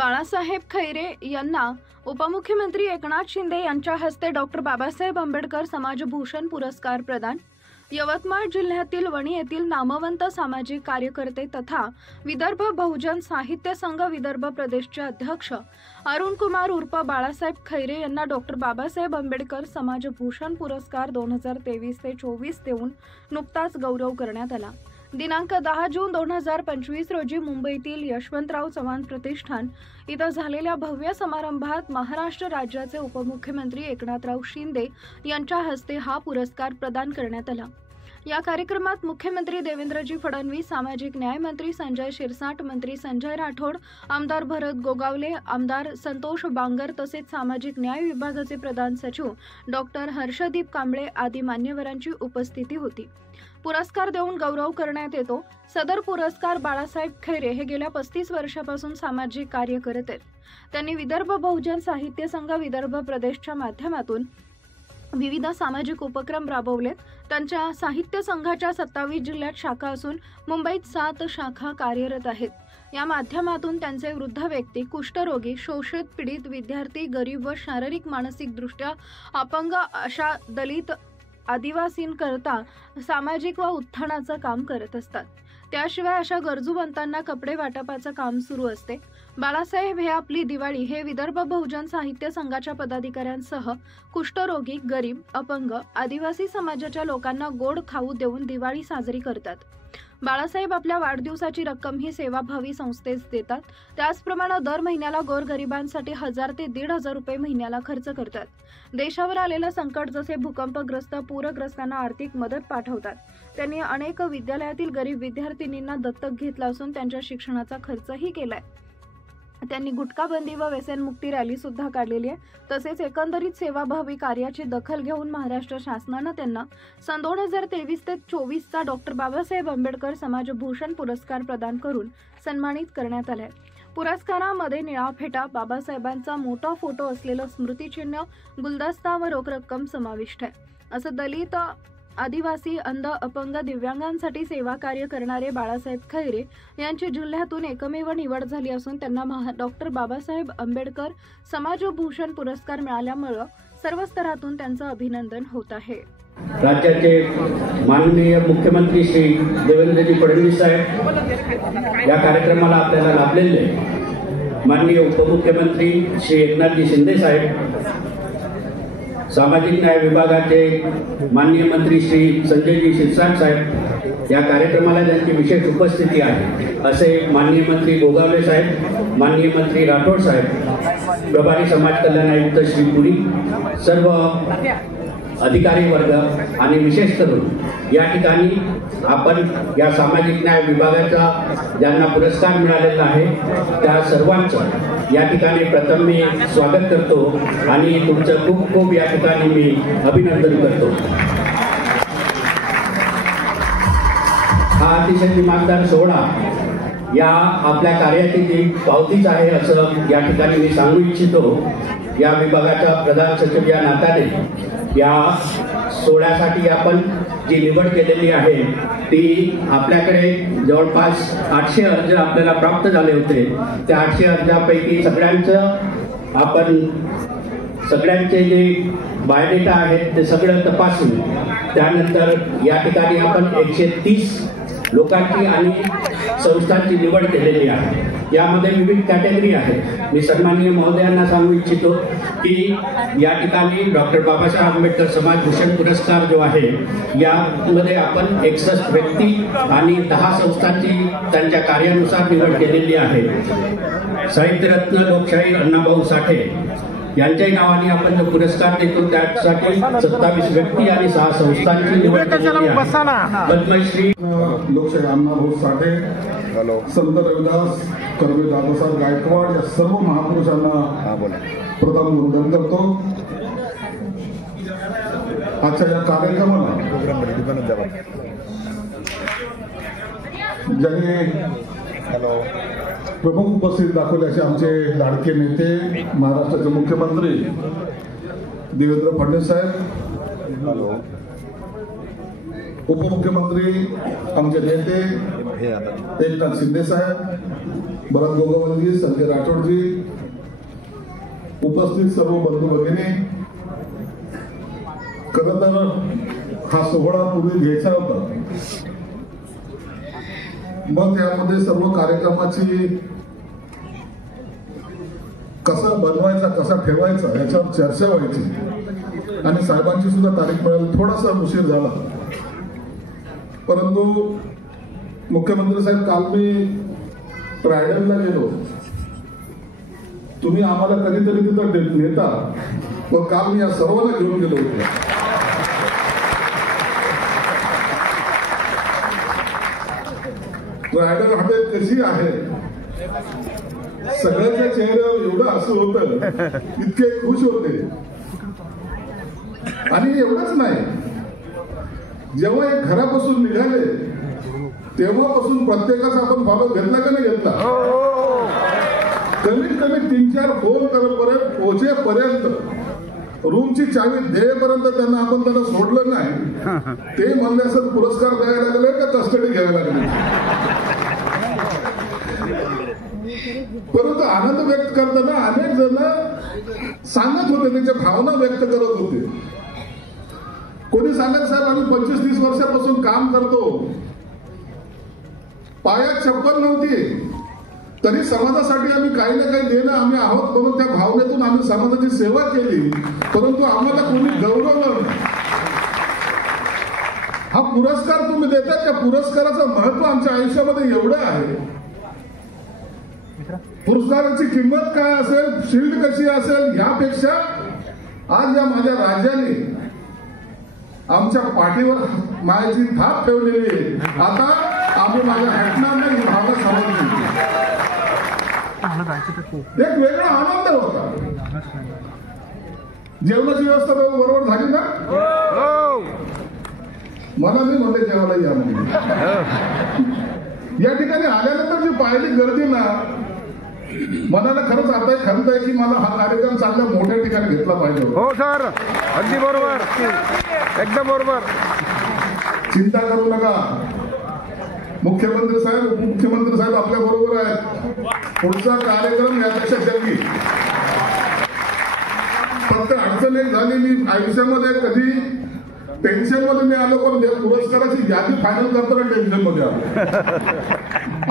बाळासाहेब खैरे यांना उपमुख्यमंत्री एकनाथ शिंदे यांच्या हस्ते डॉक्टर बाबासाहेब आंबेडकर समाजभूषण पुरस्कार प्रदान। यवतमाळ जिल्ह्यातील वणी येथील नामवंत सामाजिक कार्यकर्ते तथा विदर्भ बहुजन साहित्य संघ विदर्भ प्रदेशचे अध्यक्ष अरुण कुमार उर्फ बाळासाहेब खैरे यांना डॉक्टर बाबासाहेब आंबेडकर समाजभूषण पुरस्कार 2023 ते 24 देऊन नुकताच गौरव करण्यात आला। दिनांक 10 जून 2025 रोजी मुंबईतील यशवंतराव चव्हाण प्रतिष्ठान इथं झालेल्या भव्य समारंभात महाराष्ट्र राज्याचे उपमुख्यमंत्री एकनाथराव शिंदे यांच्या हस्ते हा पुरस्कार प्रदान करण्यात आला। या कार्यक्रमात मुख्यमंत्री देवेंद्रजी फडणवीस, सामाजिक न्याय मंत्री संजय शिरसाट, मंत्री संजय राठोड, आमदार भरत गोगावले, आमदार संतोष बांगर तसेच सामाजिक न्याय विभागाचे प्रधान सचिव डॉक्टर हर्षदीप कांबळे आदी मान्यवरांची उपस्थिती होती। पुरस्कार देऊन गौरव करण्यात येतो। सदर पुरस्कार बाळासाहेब खैरे हे गेल्या 35 वर्षापासून सामाजिक कार्य करत आहेत। त्यांनी विदर्भ बहुजन साहित्य संघ विदर्भ प्रदेशच्या माध्यमातून विविध सामाजिक उपक्रम राबवलेत। त्यांच्या साहित्य संघाच्या 27 जिल्ह्यात शाखा असून मुंबईत 7 शाखा कार्यरत आहेत। या माध्यमातून त्यांचे वृद्ध व्यक्ती, कुष्ठरोगी, शोषित, पीडित, विद्यार्थी, गरीब व शारीरिक मानसिक दृष्ट्या अपंग अशा दलित आदिवासींकरता सामाजिक व उत्थानाचं काम करत असतात। त्याशिवाय अशा गरजूवंतांना कपडे वाटपाचं काम सुरू असते। बाळासाहेब हे आपली दिवाळी हे विदर्भ बहुजन साहित्य संघाच्या पदाधिकाऱ्यांसह कुष्ठरोगी, गरीब, अपंग, आदिवासी समाजाच्या लोकांना गोड खाऊ देऊन दिवाळी साजरी करतात। बाळासाहेब आपल्या वाढदिवसाची रक्कम ही सेवाभावी संस्थेस देतात। त्याचप्रमाणे दर महिन्याला गोरगरिबांसाठी 1000 ते 1500 रुपये महिन्याला खर्च करतात। देशावर आलेलं संकट जसे भूकंपग्रस्त, पूरग्रस्तांना आर्थिक मदत पाठवतात। त्यांनी अनेक विद्यालयातील गरीब विद्यार्थिनींना दत्तक घेतलं असून त्यांच्या शिक्षणाचा खर्चही केलाय। त्यांनी गुटखाबंदी व व्यसनमुक्ती रॅली सुद्धा काढलेली आहे। तसेच एकंदरीत सेवाभावी कार्याची दखल घेऊन महाराष्ट्र शासनाने त्यांना सन 2023 ते 24 चा डॉक्टर बाबासाहेब आंबेडकर समाजभूषण पुरस्कार प्रदान करून सन्मानित करण्यात आले। पुरस्कारामध्ये निळा फेटा, बाबासाहेबांचा मोठा फोटो असलेलं स्मृतिचिन्ह, गुलदस्ता व रोख रक्कम समाविष्ट आहे। असं दलित, आदिवासी, अंध, अपंग, दिव्यांगांसाठी सेवा कार्य करणारे बाळासाहेब खैरे यांची जिल्ह्यातून एकमेव निवड झाली असून त्यांना डॉक्टर बाबासाहेब आंबेडकर समाजभूषण पुरस्कार मिळाल्यामुळे सर्व स्तरातून त्यांचं अभिनंदन होत आहे। राज्याचे माननीय मुख्यमंत्री श्री देवेंद्रजी फडणवीस साहेब या कार्यक्रमाला आपल्याला लाभलेले माननीय उपमुख्यमंत्री श्री एकनाथजी शिंदे साहेब, सामाजिक न्याय विभागाचे माननीय मंत्री श्री संजयजी शिरसाट साहेब, या कार्यक्रमाला ज्यांची विशेष उपस्थिती आहे असे माननीय मंत्री गोगावले साहेब, माननीय मंत्री राठोड साहेब, प्रभारी समाज कल्याण आयुक्त श्री पुरी, सर्व अधिकारी वर्ग आणि विशेष करून या ठिकाणी आपण या सामाजिक न्याय विभागाचा ज्यांना पुरस्कार मिळालेला आहे त्या सर्वांचं या ठिकाणी प्रथम मी स्वागत करतो आणि तुमचं खूप खूप या ठिकाणी मी अभिनंदन करतो। हा अतिशय दिमागदार सोहळा या आपल्या कार्याची जी पावतीच आहे असं या ठिकाणी मी सांगू इच्छितो। या विभागाचा प्रधान सचिव या नात्याने या सोहळ्यासाठी आपण जी निवड केलेली आहे ती आपल्याकडे जवळपास 800 अर्ज आपल्याला प्राप्त झाले होते। त्या 800 अर्जापैकी सगळ्यांचे जे बायोडेटा आहेत ते सगळं तपासून त्यानंतर या ठिकाणी आपण 130 लोकांची आणि संस्थांची निवड केलेली आहे। यामध्ये विविध कॅटेगरी आहेत। मी सन्माननीय महोदयांना सांगू इच्छितो की या ठिकाणी डॉक्टर बाबासाहेब आंबेडकर समाजभूषण पुरस्कार जो आहे यामध्ये आपण 61 व्यक्ती आणि 10 संस्थांची त्यांच्या कार्यानुसार निवड केलेली आहे। साहित्यरत्न लोकशाहीर अण्णाभाऊ साठे यांच्याही नावाने आपण जो पुरस्कार देतो त्यासाठी 27 व्यक्ती आणि 6 संस्थांची निवड केलेली आहे। पद्मश्री लोकशाहीर अण्णाभाऊ साठे, संत रविदास कर्वे, दादासाहेब गायकवाड या सर्व महापुरुषांना प्रथम वंदन करतो। आजच्या या कार्यक्रमाला ज्यांनी प्रमुख उपस्थित दाखवले असे आमचे लाडके नेते महाराष्ट्राचे मुख्यमंत्री देवेंद्र फडणवीस साहेब, उपमुख्यमंत्री आमचे नेते एकनाथ शिंदे साहेब, भरत गोगावलजी, संजय राठोडजी, उपस्थित सर्व बंधू भगिनी, खरं तर हा सोहळा पूर्वी घ्यायचा होता, मग त्यामध्ये सर्व कार्यक्रमाची कसा बनवायचा कसा ठेवायचा याच्यावर चर्चा व्हायची आणि साहेबांची सुद्धा तारीख मिळाली. थोडासा उशीर झाला, परंतु मुख्यमंत्री साहेब काल मी ट्रायडलला गेलो, तुम्ही आम्हाला कधीतरी तिथं नेता, पण काल मी या सर्वांना घेऊन गेलो होतो. ट्रायडल हॉटेल कशी आहे, सगळ्यांच्या चेहऱ्यावर एवढं असं होतं, इतके खुश होते. आणि एवढंच नाही, जेव्हा एक घरापासून निघाले तेव्हापासून प्रत्येकाचा आपण फॉलो घेतला का नाही घेतला. कमीत कमी 3-4 फोन करेपर्यंत पोहोचेपर्यंत रूमची चावी देपर्यंत त्यांना सोडलं नाही. ते म्हणले असं पुरस्कार द्यायला लागले का कस्टडी घ्यायला लागले. परंतु आनंद व्यक्त करताना अनेक जण सांगत होते, त्यांच्या भावना व्यक्त करत होते. कोणी सांगत साहेब आम्ही 25-30 वर्षापासून काम करतो, पायात चप्पल नव्हती तरी समाजासाठी आम्ही काही ना काही देणं आम्ही आहोत म्हणून त्या भावनेतून आम्ही समाजाची सेवा केली, परंतु आम्हाला कोणी गौरवलं नाही. हा पुरस्कार तुम्ही देता, त्या पुरस्काराचं महत्व आमच्या आयुष्यामध्ये एवढं आहे. पुरस्काराची किंमत काय असेल, शिल्ड कशी असेल, यापेक्षा आज या माझ्या राज्याने आमच्या पाठीवर मायाची थाप ठेवलेली आहे. आता आम्ही माझ्या हटणार नाही ही भावना समजली. एक वेगळा आनंद होता. जेवणाची व्यवस्था बरोबर झाली ना. मला नाही म्हणले जेवायला या म्हणून. या ठिकाणी आल्यानंतर जी पाहिली गर्दी ना, मनाला खरंच आता खंत आहे की मला हा कार्यक्रम चांगल्या मोठ्या ठिकाणी घेतला पाहिजे. हो सर, अगदी बरोबर, एकदम बरोबर. चिंता करू नका, मुख्यमंत्री साहेब उपमुख्यमंत्री साहेब आपल्या बरोबर आहेत. पुढचा कार्यक्रम यापेक्षा जंगी. फक्त अडचण एक झाली, मी आयुष्यामध्ये कधी टेन्शन मध्ये नाही आलो, पण पुरस्काराची यादी फायनल करताना टेन्शन मध्ये आलो.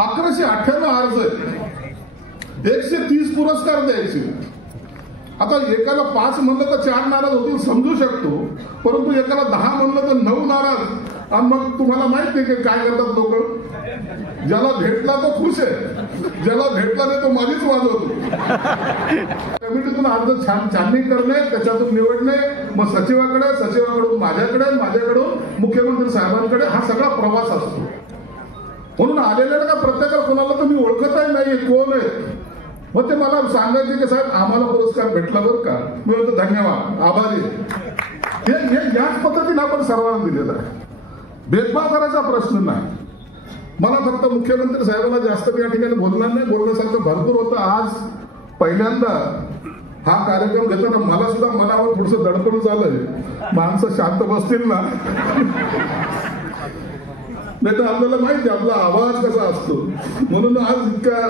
1198 अर्ज आहेत, 130 पुरस्कार द्यायचे. आता एकाला 5 म्हणलं तर 4 नाराज होतील, समजू शकतो, परंतु एकाला 10 म्हणलं तर 9 नाराज. आणि मग तुम्हाला माहित नाही की काय करतात लोक, ज्याला भेटला तो खुश आहे, ज्याला भेटला नाही तो माझीच वाजवतो. कमिटीतून अर्ज छाननी करणे, त्याच्यातून निवडणे, मग सचिवाकडे, सचिवाकडून माझ्याकडून मुख्यमंत्री साहेबांकडे, हा सगळा प्रवास असतो. म्हणून आलेल्या का प्रत्येकाला कोणाला तर मी ओळखतही नाहीये कोण आहे. मग ते मला सांगायचे की साहेब आम्हाला पुरस्कार भेटला बरं का. मी म्हणतो धन्यवाद, आभारी. हे याच पद्धतीने आपण सर्वांना दिलेलं आहे. भेदभाव करायचा प्रश्न नाही. मला फक्त मुख्यमंत्री साहेबांना जास्त या ठिकाणी बोलणार नाही, बोलण्यासारखं भरपूर होतं. आज पहिल्यांदा हा कार्यक्रम घेताना मला सुद्धा मनावर थोडंसं दडपण झालंय. माणसं शांत बसतील ना, नाही तर आपल्याला माहिती आपला आवाज कसा असतो. म्हणून आज इतका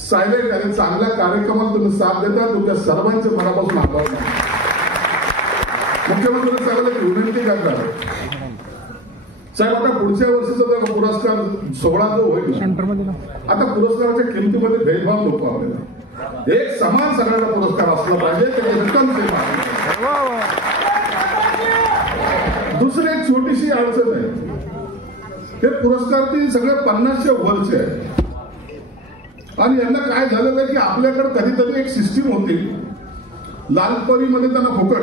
सायलेंट आणि चांगल्या कार्यक्रमाला तुम्ही साथ देता, तुमच्या सर्वांचे मनापासून आभार. मुख्यमंत्री साहेबांना विनंती करतात साहेब, आता पुढच्या वर्षीचा पुरस्कार सोहळा जो होईल, आता पुरस्काराच्या किमतीमध्ये भेदभाव नको. आपल्याला एक समान सगळ्यांना पुरस्कार असला पाहिजे, त्याची रक्कम दुसरी एक छोटीशी अडचण आहे, हे पुरस्कार ती सगळे 50च्या वरचे आहे. आणि यांना काय झालेलं आहे की आपल्याकडे कधीतरी एक सिस्टीम होती, लालपरीमध्ये त्यांना फुकट.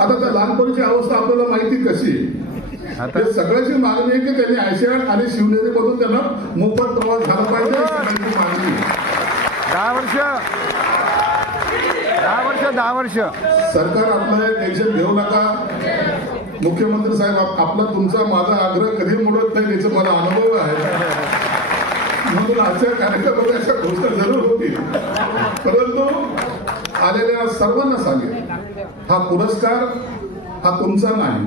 आता त्या लालपरीची अवस्था आपल्याला माहिती कशी. सगळ्याची मागणी आहे की त्यांनी आयशाड आणि शिवनेरी मधून त्यांना मोफत प्रवास झाला पाहिजे, सगळ्यांची मागणी. 10 वर्ष सरकार आपलं टेन्शन घेऊ नका. मुख्यमंत्री साहेब आपला तुमचा माझा आग्रह कधी मोडत नाही, याचा मला अनुभव आहे. म्हणून आजच्या कार्यक्रमामध्ये अशा गोष्टी जरूर होतील, परंतु आलेल्या सर्वांना सांगेल, हा पुरस्कार हा तुमचा नाही,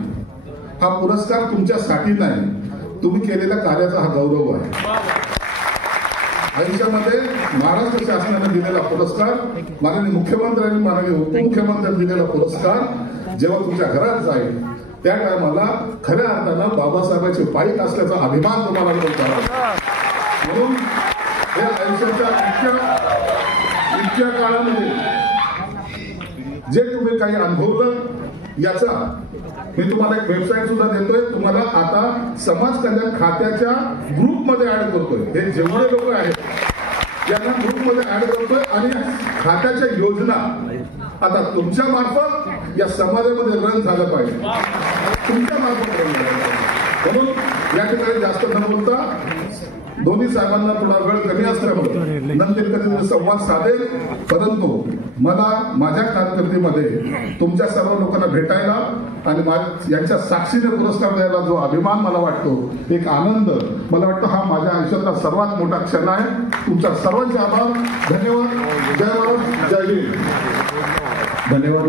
हा पुरस्कार तुमच्यासाठी नाही, तुम्ही केलेल्या कार्याचा हा गौरव आहे. आयुष्यामध्ये महाराष्ट्र शासनाने दिलेला पुरस्कार, माननीय मुख्यमंत्र्यांनी माननीय उपमुख्यमंत्र्यांनी दिलेला पुरस्कार जेव्हा तुमच्या घरात जाईल त्या टायमाला खऱ्या अर्थानं बाबासाहेबांची बाईक असल्याचा अभिमान तुम्हाला मिळतो. म्हणून या आयुष्याच्या इतक्या काळामध्ये जे तुम्ही काही अनुभवलं याचा मी तुम्हाला एक वेबसाईट सुद्धा देतोय. तुम्हाला आता समाज कल्याण खात्याच्या ग्रुपमध्ये ऍड करतोय. हे जेवढे लोक आहेत यांना ग्रुपमध्ये ऍड करतोय आणि खात्याच्या योजना आता तुमच्या मार्फत या समाजामध्ये रन झालं पाहिजे. तुमच्या मार्फत रन झालं पाहिजे. म्हणून या ठिकाणी जास्त न बोलता दोन्ही साहेबांना थोडा वेळ कमी असल्यामुळे नंतर कधी संवाद साधेल. परंतु मला माझ्या कारकिर्दीमध्ये तुमच्या सर्व लोकांना भेटायला आणि यांच्या साक्षीने पुरस्कार द्यायला जो अभिमान मला वाटतो, एक आनंद मला वाटतं, हा माझ्या आयुष्यातला सर्वात मोठा क्षण आहे. तुमच्या सर्वांचे आभार. धन्यवाद. जय महाराज, जय हिंद. धन्यवाद.